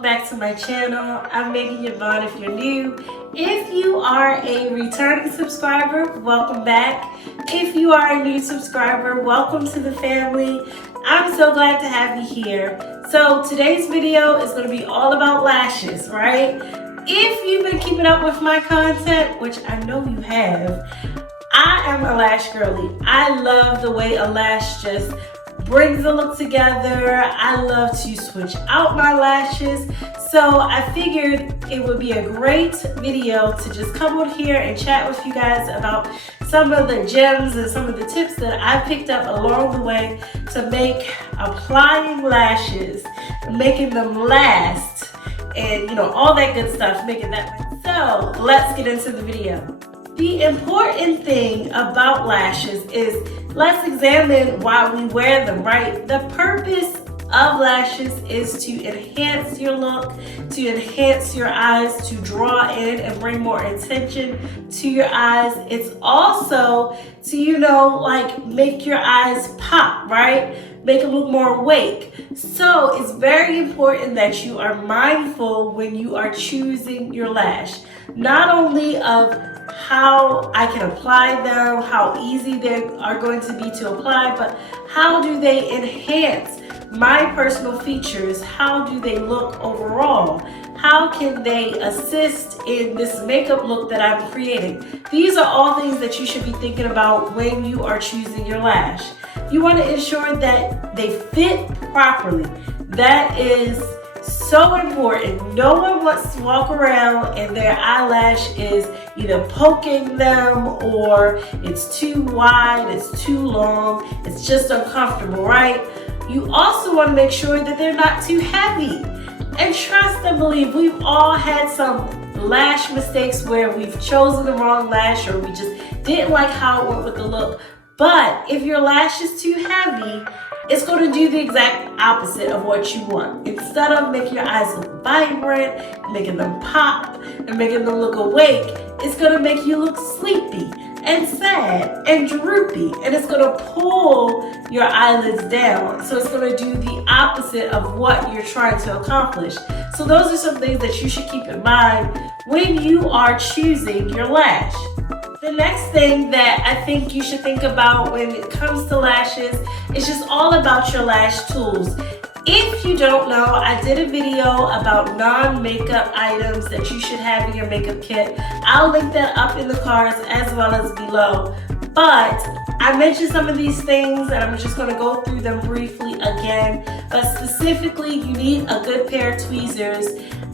welcome back to my channel. I'm Megan Yvonne if you're new. If you are a returning subscriber, welcome back. If you are a new subscriber, welcome to the family. I'm so glad to have you here. So today's video is going to be all about lashes, right? If you've been keeping up with my content, which I know you have, I am a lash girly. I love the way a lash just brings the look together. I love to switch out my lashes. So I figured it would be a great video to just come on here and chat with you guys about some of the gems and some of the tips that I picked up along the way to make applying lashes, making them last, and all that good stuff, making that. So let's get into the video. The important thing about lashes is let's examine why we wear them, right? The purpose of lashes is to enhance your look, to enhance your eyes, to draw in and bring more attention to your eyes. It's also to, make your eyes pop, right? Make them look more awake. So it's very important that you are mindful when you are choosing your lash, not only of how I can apply them, how easy they are going to be to apply, but how do they enhance my personal features? How do they look overall? How can they assist in this makeup look that I'm creating? These are all things that you should be thinking about when you are choosing your lash. You want to ensure that they fit properly. That is so important. No one wants to walk around and their eyelash is either poking them or it's too wide, it's too long, it's just uncomfortable, right? You also want to make sure that they're not too heavy. And trust and believe, we've all had some lash mistakes where we've chosen the wrong lash or we just didn't like how it went with the look. But if your lash is too heavy, it's going to do the exact opposite of what you want. Instead of making your eyes look vibrant, making them pop, and making them look awake, it's going to make you look sleepy and sad and droopy, and it's going to pull your eyelids down. So it's going to do the opposite of what you're trying to accomplish. So those are some things that you should keep in mind when you are choosing your lash. The next thing that I think you should think about when it comes to lashes is just all about your lash tools. If you don't know, I did a video about non-makeup items that you should have in your makeup kit. I'll link that up in the cards as well as below. But I mentioned some of these things and I'm just going to go through them briefly again. But specifically, you need a good pair of tweezers.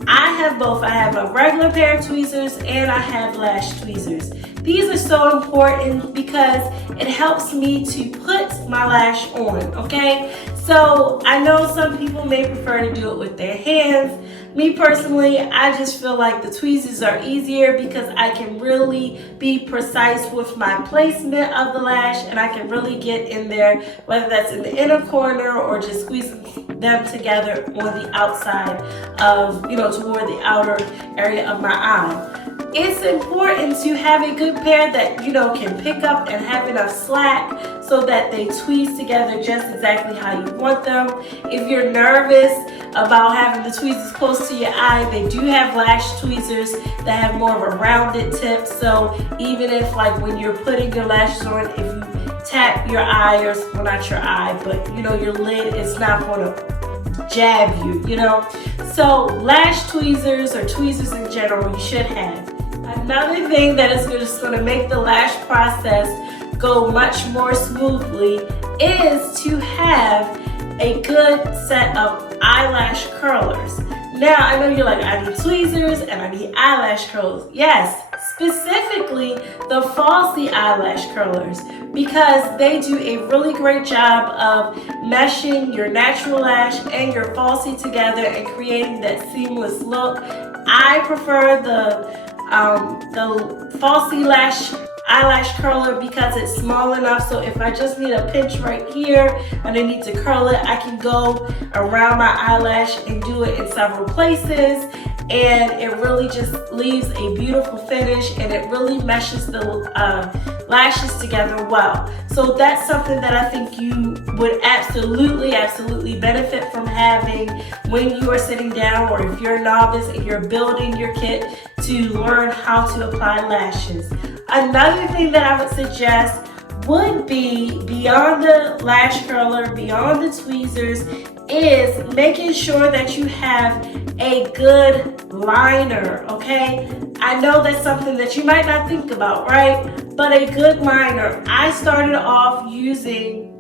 I have both. I have a regular pair of tweezers and I have lash tweezers. These are so important because it helps me to put my lash on, okay? So I know some people may prefer to do it with their hands. Me personally, I just feel like the tweezers are easier because I can really be precise with my placement of the lash and I can really get in there, whether that's in the inner corner or just squeezing them together on the outside of, toward the outer area of my eye. It's important to have a good pair that, can pick up and have enough slack so that they tweeze together just exactly how you want them. If you're nervous about having the tweezers close to your eye, they do have lash tweezers that have more of a rounded tip. So even if when you're putting your lashes on, if you tap your eye, or well, not your eye, but your lid, it's not going to jab you, So lash tweezers or tweezers in general, you should have. Another thing that is just going to make the lash process go much more smoothly is to have a good set of eyelash curlers. Now, I know you're like, I need tweezers and I need eyelash curlers. Yes, specifically the falsie eyelash curlers, because they do a really great job of meshing your natural lash and your falsie together and creating that seamless look. I prefer the falsie eyelash curler because it's small enough, so if I just need a pinch right here and I need to curl it, I can go around my eyelash and do it in several places. and it really just leaves a beautiful finish, and it really meshes the lashes together well. So that's something that I think you would absolutely benefit from having when you are sitting down, or if you're a novice and you're building your kit to learn how to apply lashes. Another thing that I would suggest would be, beyond the lash curler, beyond the tweezers, is making sure that you have a good liner, okay? I know that's something that you might not think about, right? But a good liner. I started off using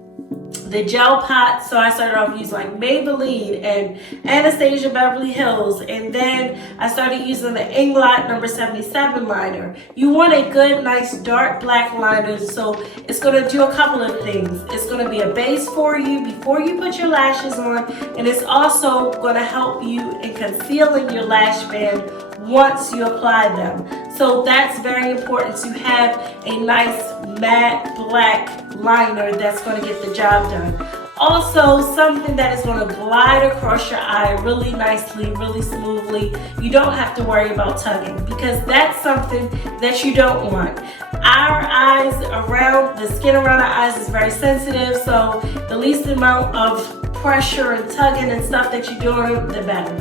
the gel pot, so I started off using like Maybelline and Anastasia Beverly Hills, and then I started using the Inglot number 77 liner. You want a good, nice, dark black liner, so it's going to do a couple of things. It's going to be a base for you before you put your lashes on, and it's also going to help you in concealing your lash band once you apply them. So that's very important, to have a nice matte black liner that's going to get the job done. Also, something that is going to glide across your eye really nicely, really smoothly. You don't have to worry about tugging, because that's something that you don't want. Our eyes, around the skin around our eyes is very sensitive, so the least amount of pressure and tugging and stuff that you're doing, the better.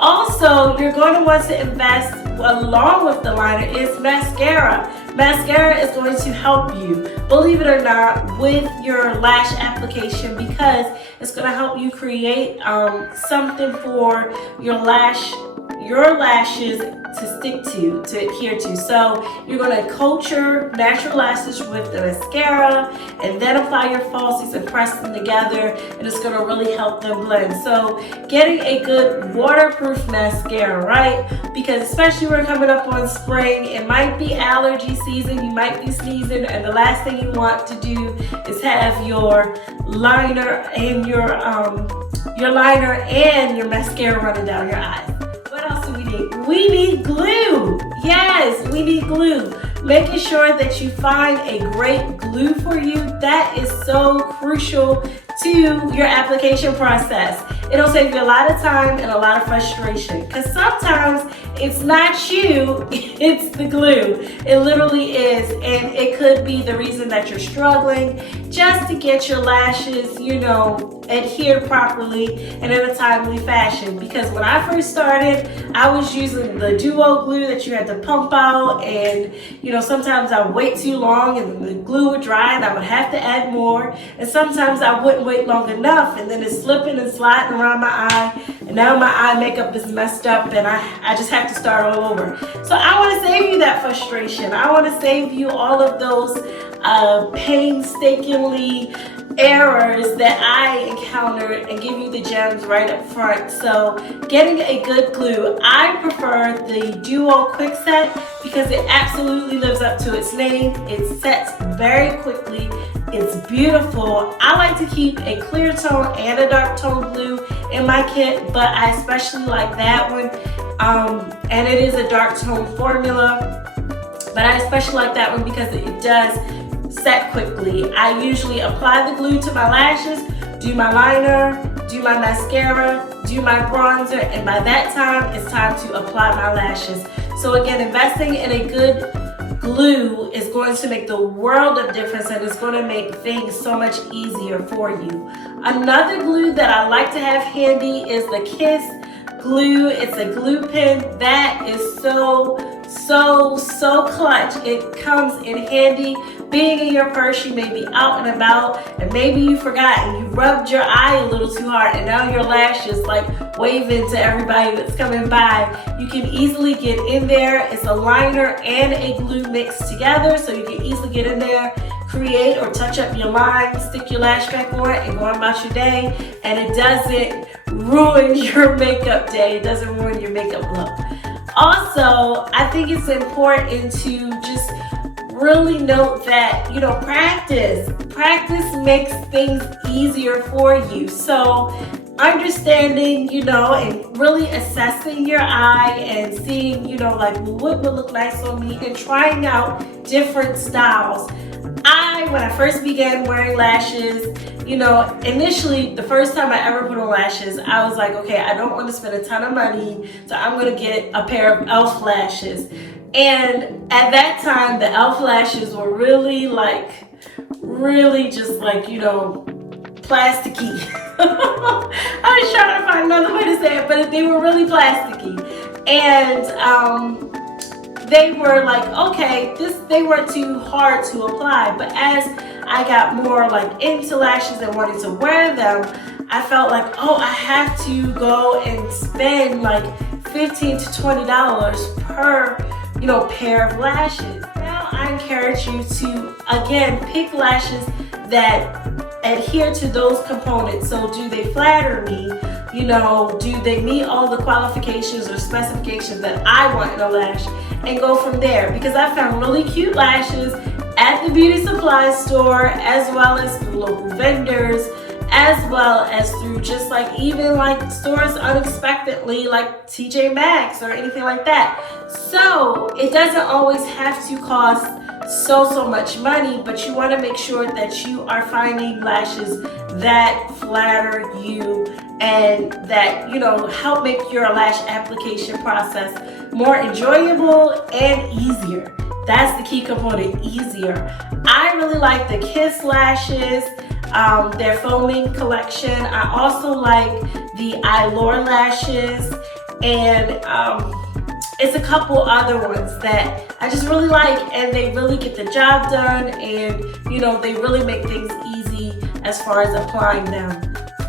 Also, you're going to want to invest, along with the liner, is mascara. Mascara is going to help you, believe it or not, with your lash application, because it's going to help you create something for your lashes to stick to adhere to. So you're going to coat your natural lashes with the mascara, and then apply your falsies and press them together, and it's going to really help them blend. So getting a good waterproof mascara, right? Because especially we're coming up on spring, it might be allergy season, you might be sneezing, and the last thing you want to do is have your liner and your mascara running down your eyes. What else do we need? We need glue. Yes, we need glue. Making sure that you find a great glue for you, that is so crucial to your application process. It'll save you a lot of time and a lot of frustration, because sometimes it's not you, it's the glue. It literally is, and it could be the reason that you're struggling just to get your lashes, adhered properly and in a timely fashion. Because when I first started, I was using the duo glue that you had to pump out, and sometimes I would wait too long and the glue would dry and I would have to add more, and sometimes I wouldn't wait long enough and then it's slipping and sliding around my eye, and now my eye makeup is messed up and I just have to start all over. So I want to save you that frustration. I want to save you all of those painstakingly errors that I encountered, and give you the gems right up front. So getting a good glue, I prefer the Duo Quick Set, because it absolutely lives up to its name. It sets very quickly. It's beautiful. I like to keep a clear tone and a dark tone glue in my kit, but I especially like that one. And it is a dark tone formula, but I especially like that one because it does set quickly. I usually apply the glue to my lashes, do my liner, do my mascara, do my bronzer, and by that time, it's time to apply my lashes. So again, investing in a good glue is going to make the world of difference, and it's going to make things so much easier for you. Another glue that I like to have handy is the Kiss glue. It's a glue pen that is so clutch. It comes in handy. Being in your purse, you may be out and about, and maybe you forgot and you rubbed your eye a little too hard, and now your lashes like waving to everybody that's coming by. You can easily get in there. It's a liner and a glue mixed together, so you can easily get in there, create or touch up your line, stick your lash back on, and go on about your day. And it doesn't ruin your makeup day. It doesn't ruin your makeup look. Also, I think it's important to just really note that, practice makes things easier for you. So understanding, and really assessing your eye and seeing, what would look nice on me, and trying out different styles. When I first began wearing lashes, you know, initially, the first time I ever put on lashes, I was like, okay, I don't want to spend a ton of money, so I'm going to get a pair of e.l.f. lashes. And at that time, the e.l.f. lashes were really just like, you know, plasticky. I was trying to find another way to say it, but they were really plasticky. And they were like, okay, they weren't too hard to apply. But as I got more like into lashes and wanted to wear them, I felt like, oh, I have to go and spend like $15 to $20 per, you know, pair of lashes. Now I encourage you to, again, pick lashes that adhere to those components. So do they flatter me? You know, do they meet all the qualifications or specifications that I want in a lash? And go from there, because I found really cute lashes at the beauty supply store, as well as through local vendors, as well as through just like even like stores unexpectedly, like TJ Maxx or anything like that. So it doesn't always have to cost so much money, but you want to make sure that you are finding lashes that flatter you and that, you know, help make your lash application process more enjoyable and easier. That's the key component, easier. I really like the Kiss lashes, their foaming collection. I also like the Allure lashes, and it's a couple other ones that I just really like, and they really get the job done, and you know, they really make things easy as far as applying them.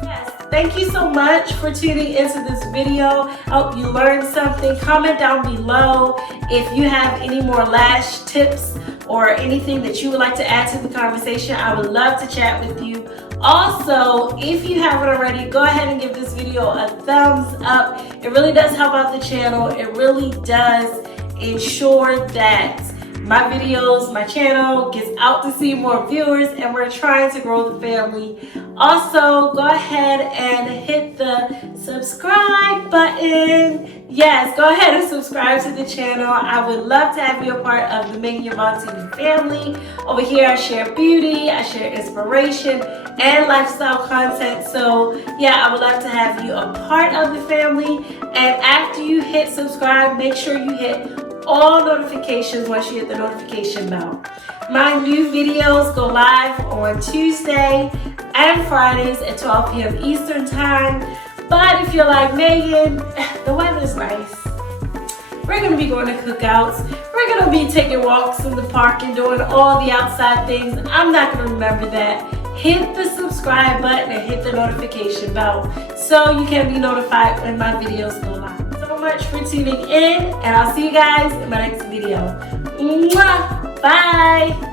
Yes, thank you so much for tuning into this video. I hope you learned something. Comment down below if you have any more lash tips or anything that you would like to add to the conversation. I would love to chat with you. Also, if you haven't already, go ahead and give this video a thumbs up. It really does help out the channel. It really does ensure that my videos, my channel gets out to see more viewers, and we're trying to grow the family. Also, go ahead and hit the subscribe button. Yes, go ahead and subscribe to the channel. I would love to have you a part of the Megan Yvonne TV family. Over here, I share beauty, I share inspiration, and lifestyle content. So yeah, I would love to have you a part of the family. And after you hit subscribe, make sure you hit all notifications once you hit the notification bell. My new videos go live on Tuesday and Fridays at 12 p.m. Eastern time. But if you're like, Megan, the weather's nice, we're going to be going to cookouts, we're going to be taking walks in the park and doing all the outside things, I'm not going to remember that. Hit the subscribe button and hit the notification bell so you can be notified when my videos go live. So much for tuning in, and I'll see you guys in my next video. Mwah! Bye!